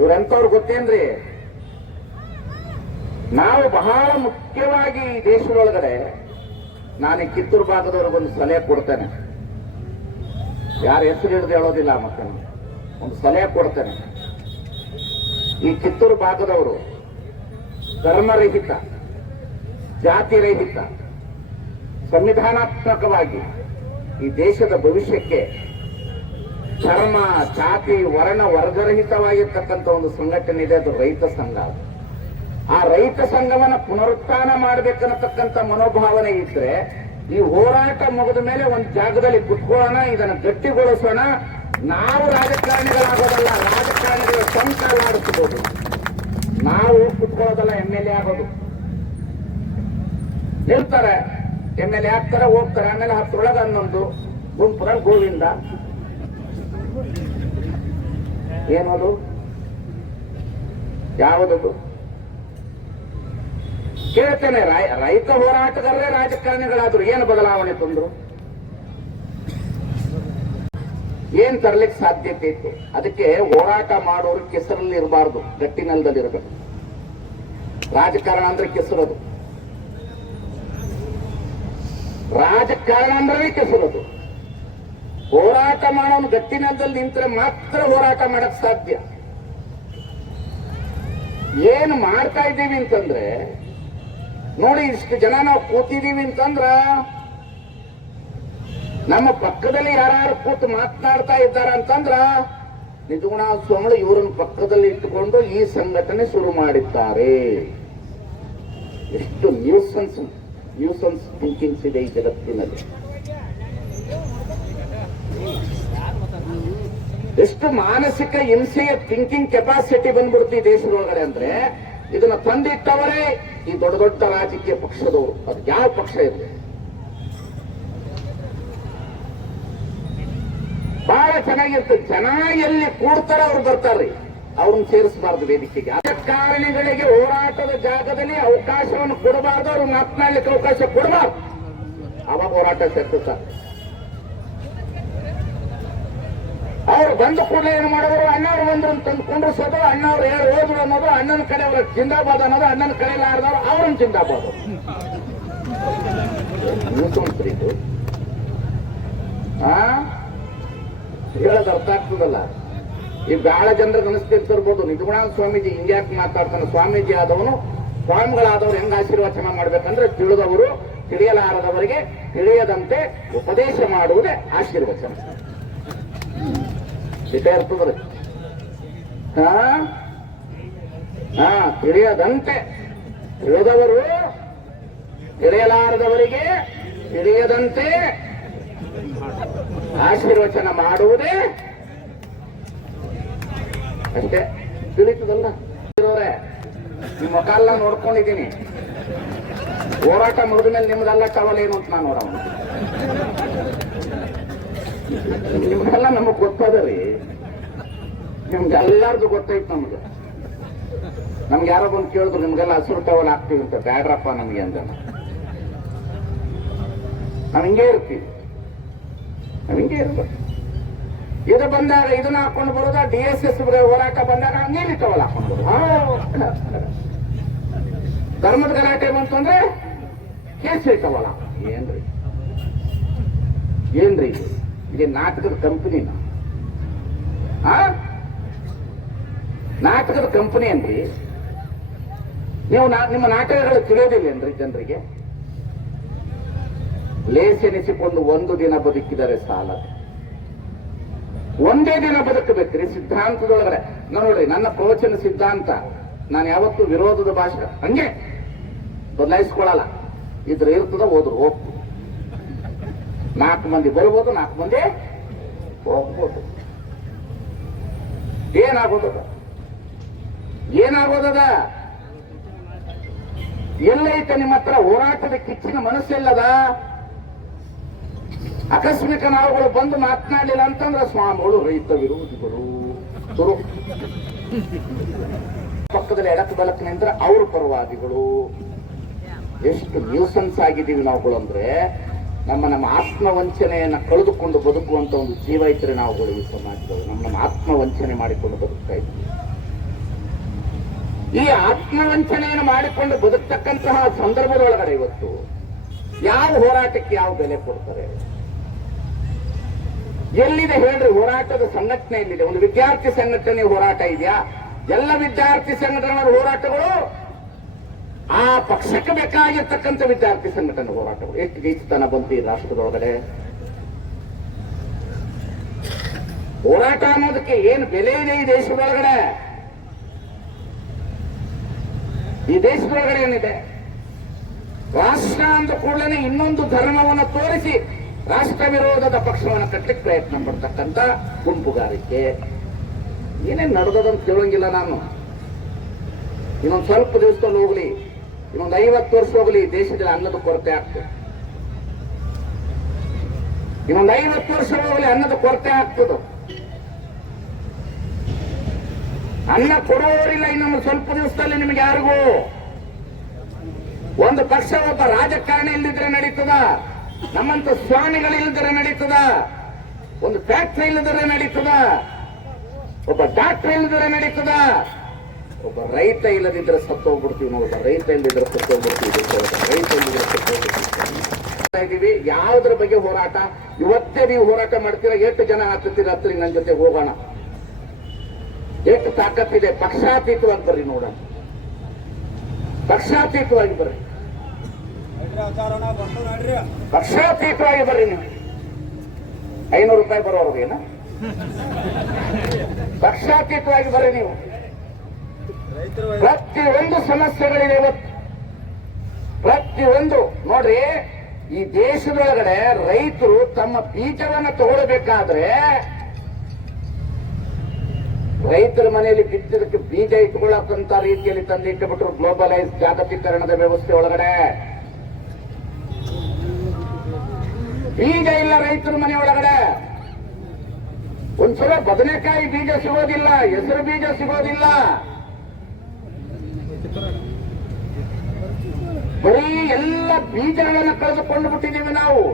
ಇವ್ರೆಂತವ್ರು ಗೊತ್ತೇನ್ರಿ? ನಾವು ಬಹಳ ಮುಖ್ಯವಾಗಿ ಈ ದೇಶದೊಳಗಡೆ ನಾನು ಕಿತ್ತೂರು ಭಾಗದವ್ರಿಗೊಂದು ಸಲಹೆ ಕೊಡ್ತೇನೆ. ಯಾರ ಹೆಸರು ಹಿಡಿದು ಹೇಳೋದಿಲ್ಲ ಮತ್ತೆ ಒಂದು ಸಲಹೆ ಕೊಡ್ತೇನೆ. ಈ ಕಿತ್ತೂರು ಭಾಗದವರು ಧರ್ಮರಹಿತ, ಜಾತಿರಹಿತ, ಸಂವಿಧಾನಾತ್ಮಕವಾಗಿ ಈ ದೇಶದ ಭವಿಷ್ಯಕ್ಕೆ ಧರ್ಮ ಜಾತಿ ವರ್ಣ ವರ್ಗರಹಿತವಾಗಿರ್ತಕ್ಕಂಥ ಒಂದು ಸಂಘಟನೆ ಇದೆ, ಅದು ರೈತ ಸಂಘ. ಅದು. ಆ ರೈತ ಸಂಘವನ್ನ ಪುನರುತ್ಥಾನ ಮಾಡ್ಬೇಕನ್ನತಕ್ಕಂಥ ಮನೋಭಾವನೆ ಇದ್ರೆ, ಈ ಹೋರಾಟ ಮುಗಿದ ಮೇಲೆ ಒಂದು ಜಾಗದಲ್ಲಿ ಕುತ್ಕೊಳ್ಳೋಣ, ಇದನ್ನ ಗಟ್ಟಿಗೊಳಿಸೋಣ. ನಾವು ರಾಜಕಾರಣಿಗಳಾಗೋದಲ್ಲ, ರಾಜಕಾರಣಿಗಳ ಸ್ವಂತ ಆಡಿಸ್ಬೋದು ನಾವು ಕುತ್ಕೊಳ್ಳೋದಲ್ಲ ಎಂ ಎಲ್ ಎ ಆಗೋದು. ನಿಲ್ತಾರೆ ಎಂ ಎಲ್ ಎ ಆಗ್ತಾರೆ, ಹೋಗ್ತಾರೆ. ಆಮೇಲೆ ಹತ್ತರೊಳಗೆ ಹನ್ನೊಂದು ಗುಂಪುರ ಗೋವಿಂದ. ಏನದು? ಯಾವುದದು? ಕೇಳ್ತೇನೆ ರೈತ ಹೋರಾಟಗಾರರೇ ರಾಜಕಾರಣಿಗಳಾದ್ರು ಏನು ಬದಲಾವಣೆ ತಂದ್ರು? ಏನ್ ತರ್ಲಿಕ್ಕೆ ಸಾಧ್ಯತೆ ಇತ್ತು? ಅದಕ್ಕೆ ಹೋರಾಟ ಮಾಡೋರು ಕೆಸರಲ್ಲಿ ಇರಬಾರ್ದು ಗಟ್ಟಿ ನೆಲದಲ್ಲಿ ಇರಬೇಕು ರಾಜಕಾರಣ ಅಂದ್ರೆ ಕೆಸರದು. ರಾಜಕಾರಣ ಅಂದ್ರೆ ಕೆಸರದು. ಹೋರಾಟ ಮಾಡೋನು ಗಟ್ಟಿನದಲ್ಲಿ ನಿಂತರೆ ಮಾತ್ರ ಹೋರಾಟ ಮಾಡಕ್ ಸಾಧ್ಯ. ಏನು ಮಾಡ್ತಾ ಇದ್ದೀವಿ ಅಂತಂದ್ರೆ, ನೋಡಿ ಇಷ್ಟು ಜನ ನಾವು ಕೂತಿದ್ದೀವಿ ಅಂತಂದ್ರ, ನಮ್ಮ ಪಕ್ಕದಲ್ಲಿ ಯಾರು ಕೂತು ಮಾತನಾಡ್ತಾ ಇದ್ದಾರೆ ಅಂತಂದ್ರ, ನಿಜಗುಣ ಸ್ವಾಮಿ ಇವರನ್ನ ಪಕ್ಕದಲ್ಲಿ ಇಟ್ಟುಕೊಂಡು ಈ ಸಂಘಟನೆ ಶುರು ಮಾಡಿದ್ದಾರೆ. ಎಷ್ಟು ನ್ಯೂಸನ್ಸ್ ನ್ಯೂಸನ್ಸ್ ಥಿಂಕಿಂಗ್ಸ್ ಇದೆ ಈ ಜಗತ್ತಿನಲ್ಲಿ. ಎಷ್ಟು ಮಾನಸಿಕ ಹಿಂಸೆಯ ಥಿಂಕಿಂಗ್ ಕೆಪಾಸಿಟಿ ಬಂದ್ಬಿಡ್ತು ದೇಶದೊಳಗಡೆ ಅಂದ್ರೆ, ಇದನ್ನ ತಂದಿಟ್ಟವರೇ ಈ ದೊಡ್ಡ ದೊಡ್ಡ ರಾಜಕೀಯ ಪಕ್ಷದವರು. ಅದು ಯಾವ ಪಕ್ಷ ಇರಲಿ ಬಹಳ ಚೆನ್ನಾಗಿರ್ತದೆ ಜನ ಎಲ್ಲಿ ಕೂಡ್ತಾರ ಅವ್ರು ಬರ್ತಾರ್ರಿ. ಅವ್ರನ್ನ ಸೇರಿಸಬಾರ್ದು ವೇದಿಕೆಗೆ. ರಾಜಕಾರಣಿಗಳಿಗೆ ಹೋರಾಟದ ಜಾಗದಲ್ಲಿ ಅವಕಾಶವನ್ನು ಕೊಡಬಾರ್ದು, ಅವ್ರು ಮಾತನಾಡ್ಲಿಕ್ಕೆ ಅವಕಾಶ ಕೊಡಬಾರ್ದು. ಅವಾಗ ಹೋರಾಟ ಸೇರ್ತದೆ ಬಂದ ಕೂಡಲೇ ಏನು ಮಾಡೋದು ಅಣ್ಣವ್ರು ಬಂದ್ರು ತಂದು ಕುಂಡ್ರಿಸೋದು ಅಣ್ಣವ್ರು ಹೇಳಿ ಹೋದ್ರು ಅನ್ನೋದು ಅಣ್ಣನ ಕಡೆ ಅವ್ರ ಜಿಂದಾಬಾದ್ ಅನ್ನೋದು ಅಣ್ಣನ ಕಡೆಲಾರ್ದವ್ರು ಅವ್ರನ್ನ ಜಿಂದಾಬಾದ್. ಆ? ಹೇಳೋದು ಅರ್ಥ ಆಗ್ತದಲ್ಲ? ಈ ಬಹಳ ಜನರಿಗೆ ಅನಿಸ್ತಿರ್ತಿರ್ಬೋದು ನಿಜಗುಣಾನ ಸ್ವಾಮೀಜಿ ಹಿಂಗ್ಯಾಕ್ ಮಾತಾಡ್ತಾನೆ. ಸ್ವಾಮೀಜಿ ಆದವನು ಸ್ವಾಮಿಗಳಾದವ್ರು ಹೆಂಗ್ ಆಶೀರ್ವಚನ ಮಾಡ್ಬೇಕಂದ್ರೆ ತಿಳಿದವರು, ತಿಳಿಯಲಾರದವರಿಗೆ ತಿಳಿಯದಂತೆ ಉಪದೇಶ ಮಾಡುವುದೇ ಆಶೀರ್ವಚನ. ಇದೇ ಇರ್ತದ್ರಿ ಹಾ? ತಿಳಿಯದಂತೆ ತಿಳಿದವರು ತಿಳಿಯಲಾರದವರಿಗೆ ತಿಳಿಯದಂತೆ ಆಶೀರ್ವಚನ ಮಾಡುವುದೇ ಅಷ್ಟೇ. ತಿಳಿತದಲ್ಲ? ನಿಮ್ಮ ಕಾಲ ನೋಡ್ಕೊಂಡಿದ್ದೀನಿ. ಹೋರಾಟ ಮುಗಿದ ಮೇಲೆ ನಿಮ್ದೆಲ್ಲ ಕವಲ್ ಏನು ಅಂತ ನಾನು ನೋಡೋಣ ನಿಮ್ಗೆಲ್ಲ ನಮಗ್ ಗೊತ್ತದ. ರೀ ನಿಮ್ಗೆಲ್ಲಾರ್ದು ಗೊತ್ತೈತೆ ನಮ್ಗೆ. ನಮ್ಗೆ ಯಾರೋ ಬಂದು ಕೇಳಿದ್ರು, ನಿಮ್ಗೆಲ್ಲ ಹಸಿರು ಟವಲ್ ಹಾಕ್ತೀವಿ ಅಂತ. ಬ್ಯಾಡ್ರಪ್ಪ ನಮ್ಗೆ ಅಂತ ನಾವ್ ಹಿಂಗೆ ಇರ್ತೀವಿ. ನಾವ್ ಹಿಂಗೆ ಇರ್ಬೇಕು ಇದು ಬಂದಾಗ ಇದನ್ನ ಹಾಕೊಂಡು ಬರೋದ? ಡಿ ಎಸ್ ಎಸ್ ಹೋರಾಟ ಬಂದಾಗ ಹಂಗೇನು ಟವಲ್. ಧರ್ಮದ ಗಲಾಟೆ ಬಂತು ಅಂದ್ರೆ ಟವಲ್ ಹಾಕೋದು. ಏನ್ರಿ? ಏನ್ರಿ? ಇದು? ನಾಟಕದ ಕಂಪನಿನ ಆ ನಾಟಕದ ಕಂಪನಿ ಅನ್ರಿ ನೀವು ನಿಮ್ಮ ನಾಟಕಗಳು ತಿಳಿಯೋದಿಲ್ಲ ಏನ್ರಿ ಜನರಿಗೆ? ಲೇಸೆನಿಸಿಕೊಂಡು ಒಂದು ದಿನ ಬದುಕಿದರೆ ಸಾಲ. ಒಂದೇ ದಿನ ಬದುಕಬೇಕ್ರಿ ಸಿದ್ಧಾಂತದೊಳಗಡೆ. ನೋಡ್ರಿ, ನನ್ನ ಪ್ರವಚನ ಸಿದ್ಧಾಂತ, ನಾನು ಯಾವತ್ತೂ ವಿರೋಧದ ಭಾಷೆ ಹಂಗೆ ಬದಲಾಯಿಸ್ಕೊಳ್ಳಲ್ಲ ಇದ್ರ ಇರ್ತದ ಹೋದ್ರು, ಹೋಗ್ತು. ನಾಲ್ಕು ಮಂದಿ ಬರ್ಬೋದು, ನಾಲ್ಕು ಮಂದಿ ಹೋಗ್ಬೋದು. ಏನಾಗೋದದ ಏನಾಗೋದದ? ಎಲ್ಲೈತೆ ನಿಮ್ಮ ಹತ್ರ ಹೋರಾಟದ ಕಿಚ್ಚಿನ ಮನಸ್ಸಿಲ್ಲದ? ಆಕಸ್ಮಿಕ ನಾವುಗಳು ಬಂದು ಮಾತನಾಡಲಿಲ್ಲ ಅಂತಂದ್ರೆ ಸ್ವಾಮಿಗಳು ರೈತ ವಿರೋಧಿಗಳು ಪಕ್ಕದಲ್ಲಿ ಎಡಕ ಬಲಕ್ ನಿಂದ್ರೆ ಅವ್ರ ಪರವಾದಿಗಳು. ಎಷ್ಟು ನ್ಯೂಸನ್ಸ್ ಆಗಿದ್ದೀವಿ ನಾವುಗಳು ಅಂದ್ರೆ ನಮ್ಮ ನಮ್ಮ ಆತ್ಮವಂಚನೆಯನ್ನ ಕಳೆದುಕೊಂಡು ಬದುಕುವಂತ ಒಂದು ಜೀವ ಇದ್ರೆ ನಾವುಗಳು ಈ ಸಮಾಜದಲ್ಲಿ. ನಮ್ಮ ನಮ್ಮ ಆತ್ಮವಂಚನೆ ಮಾಡಿಕೊಂಡು ಬದುಕ್ತಾ ಇದ್ವಿ ಈ ಆತ್ಮವಂಚನೆಯನ್ನು ಮಾಡಿಕೊಂಡು ಬದುಕ್ತಕ್ಕಂತಹ ಸಂದರ್ಭದೊಳಗಡೆ ಇವತ್ತು ಯಾವ ಹೋರಾಟಕ್ಕೆ ಯಾವ ಬೆಲೆ ಕೊಡ್ತಾರೆ? ಎಲ್ಲಿದೆ ಹೇಳ್ರಿ ಹೋರಾಟದ ಸಂಘಟನೆ ಎಲ್ಲಿದೆ? ಒಂದು ವಿದ್ಯಾರ್ಥಿ ಸಂಘಟನೆ ಹೋರಾಟ ಇದೆಯಾ? ಎಲ್ಲ ವಿದ್ಯಾರ್ಥಿ ಸಂಘಟನೆಗಳ ಹೋರಾಟಗಳು ಆ ಪಕ್ಷಕ್ಕೆ ಬೇಕಾಗಿರ್ತಕ್ಕಂಥ ವಿದ್ಯಾರ್ಥಿ ಸಂಘಟನೆ ಹೋರಾಟಗಳು. ಎಷ್ಟು ಗೀಚತನ ಬಂತು ಈ ರಾಷ್ಟ್ರದೊಳಗಡೆ? ಹೋರಾಟ ಅನ್ನೋದಕ್ಕೆ ಏನು ಬೆಲೆ ಇದೆ ಈ ದೇಶದೊಳಗಡೆ? ಈ ದೇಶದೊಳಗಡೆ ಏನಿದೆ? ರಾಷ್ಟ್ರ ಅಂದ ಕೂಡಲೇ ಇನ್ನೊಂದು ಧರ್ಮವನ್ನು ತೋರಿಸಿ ರಾಷ್ಟ್ರ ವಿರೋಧದ ಪಕ್ಷವನ್ನು ಕಟ್ಟಲಿಕ್ಕೆ ಪ್ರಯತ್ನ ಪಡ್ತಕ್ಕಂಥ ಗುಂಪುಗಾರಿಕೆ. ಏನೇನು ನಡೆದದಂತ ಕೇಳಂಗಿಲ್ಲ ನಾನು. ಇನ್ನೊಂದು ಸ್ವಲ್ಪ ದಿವಸದಲ್ಲಿ ಹೋಗ್ಲಿ, ಇನ್ನೊಂದು ಐವತ್ತು ವರ್ಷ ಹೋಗ್ಲಿ, ದೇಶದಲ್ಲಿ ಅನ್ನದ ಕೊರತೆ ಆಗ್ತದೆ. ಇನ್ನೊಂದು ಐವತ್ತು ವರ್ಷ ಹೋಗ್ಲಿ, ಅನ್ನದ ಕೊರತೆ ಆಗ್ತದೆ. ಅನ್ನ ಕೊಡೋರಿಲ್ಲ ಇನ್ನೊಂದು ಸ್ವಲ್ಪ ನಿಮ್ಗೆ ಯಾರಿಗೂ ಒಂದು ಪಕ್ಷ ಒಬ್ಬ ರಾಜಕಾರಣಿ ಇಲ್ಲದಿದ್ರೆ ನಡೀತದ, ನಮ್ಮಂತ ಸ್ವಾಮಿಗಳು ಇಲ್ಲದ್ರೆ ನಡೀತದ, ಒಂದು ಫ್ಯಾಕ್ಟ್ರಿ ಇಲ್ಲದ್ರೆ ನಡೀತದ, ಒಬ್ಬ ಡಾಕ್ಟರ್ ಇಲ್ಲದ್ರೆ ನಡೀತದ, ಒಬ್ಬ ರೈತ ಇಲ್ಲದಿದ್ರೆ ಸತ್ತೋಗ್ಬಿಡ್ತೀವಿ ಒಬ್ಬ ರೈತ ಇಲ್ಲದಿದ್ರೆ ಸತ್ತೋಗ್ಬಿಡ್ತೀವಿ ರೈತ ಇಲ್ಲದಿದ್ರೆ ಸತ್ತೋಗ್ಬಿಡ್ತೀವಿ ಇದೀವಿ ಯಾವ್ದ್ರ ಬಗ್ಗೆ ಹೋರಾಟ? ಇವತ್ತೇ ನೀವು ಹೋರಾಟ ಮಾಡ್ತೀರಾ? ಎಷ್ಟು ಜನ ಹತ್ತಿರ ಹತ್ತಿರ ನನ್ನ ಜೊತೆ ಹೋಗೋಣ. ಎಷ್ಟು ತಾಕತ್ತಿದೆ? ಪಕ್ಷಾತೀತವಾಗಿ ಬರ್ರಿ ನೋಡೋಣ. ಪಕ್ಷಾತೀತವಾಗಿ ಬರ್ರಿ. ಪಕ್ಷಾತೀತವಾಗಿ ಬರ್ರಿ ನೀವು. ಐನೂರು ರೂಪಾಯಿ ಬರೋರ್ಗೇನ ಪಕ್ಷಾತೀತವಾಗಿ ಬರ್ರಿ ನೀವು. ಪ್ರತಿಯೊಂದು ಸಮಸ್ಯೆಗಳಿವೆ ಇವತ್ತು. ಪ್ರತಿಯೊಂದು ನೋಡ್ರಿ, ಈ ದೇಶದೊಳಗಡೆ ರೈತರು ತಮ್ಮ ಬೀಜವನ್ನ ತಗೊಳ್ಬೇಕಾದ್ರೆ ರೈತರ ಮನೆಯಲ್ಲಿ ಬಿತ್ತಿದಕ್ಕೆ ಬೀಜ ಇಟ್ಕೊಳ್ಳಕ್ಕಂತ ರೀತಿಯಲ್ಲಿ ತಂದಿಟ್ಟುಬಿಟ್ರು ಗ್ಲೋಬಲೈಸ್ ಜಾಗತೀಕರಣದ ವ್ಯವಸ್ಥೆ ಒಳಗಡೆ. ಬೀಜ ಇಲ್ಲ ರೈತರ ಮನೆ ಒಳಗಡೆ. ಒಂದ್ಸಲ ಬದನೆಕಾಯಿ ಬೀಜ ಸಿಗೋದಿಲ್ಲ, ಹೆಸರು ಬೀಜ ಸಿಗೋದಿಲ್ಲ. ಬರೀ ಎಲ್ಲ ಬೀಜಗಳನ್ನು ಕಳೆದುಕೊಂಡು ಬಿಟ್ಟಿದ್ದೀವಿ ನಾವು.